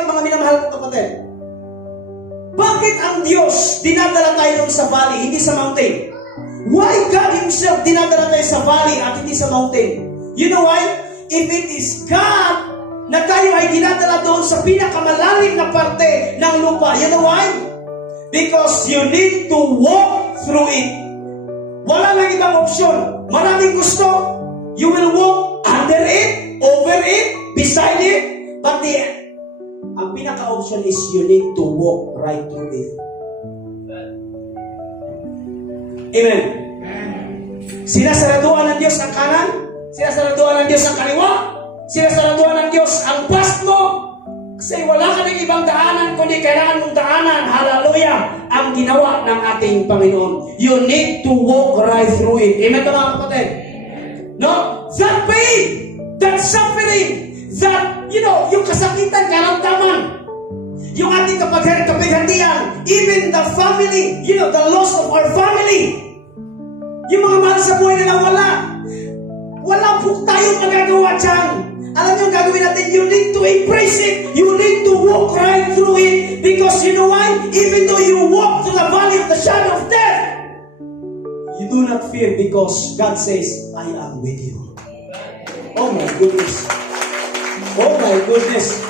bakit mga minamahal ko kapatid? Bakit ang Diyos dinadala tayo sa valley, hindi sa mountain? Why God Himself dinadala tayo sa valley at hindi sa mountain? You know why? If it is God na tayo ay dinadala doon sa pinakamalalim na parte ng lupa, you know why? Because you need to walk through it. Wala nang ibang opsyon. Maraming gusto. You will walk under it, over it, beside it. But ang pinaka-option is you need to walk right through it. Amen. Sinasaraduan ng Diyos ang kanan. Sinasaraduan ng Diyos ang kaliwa. Sinasaraduan ng Diyos ang past mo. Kasi wala ka ng ibang daanan, kundi kailangan mong daanan, hallelujah, ang ginawa ng ating Panginoon. You need to walk right through it. Amen ba mga kapatid? No? That pain, that suffering, that, yung kasakitan, karamdaman, yung ating kapighatian, even the family, the loss of our family, yung mga mahal sa buhay na nawala, wala po tayong magagawa dyan. Alam niyo ang gagawin natin? You need to embrace it. You need to walk right through it. Because you know why? Even though you walk through the valley of the shadow of death, you do not fear because God says, I am with you. Oh my goodness. Oh my goodness.